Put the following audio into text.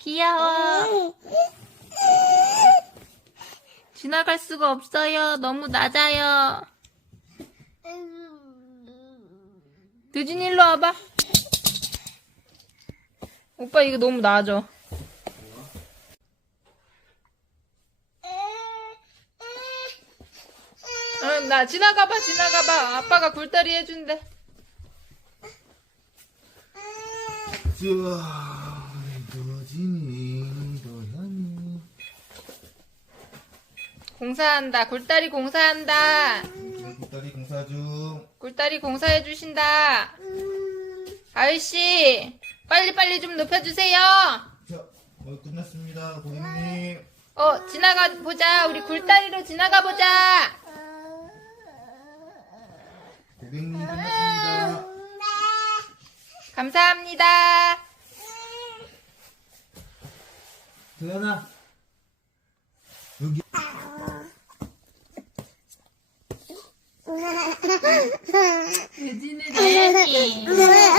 귀여워. 지나갈 수가 없어요. 너무 낮아요. 유진 일로 와봐. 오빠 이거 너무 낮아. 응, 나 지나가봐, 지나가봐. 아빠가 굴다리 해준대. 자, 도진이, 도현이. 공사한다. 굴다리 공사한다. 굴다리 공사 중. 굴다리 공사해 주신다. 아저씨, 빨리 빨리 좀 높여주세요. 자, 어, 끝났습니다, 고객님. 어, 지나가 보자. 우리 굴다리로 지나가 보자. 고객님 끝났습니다. 감사합니다. 도현아. 여기. 해야지. 음.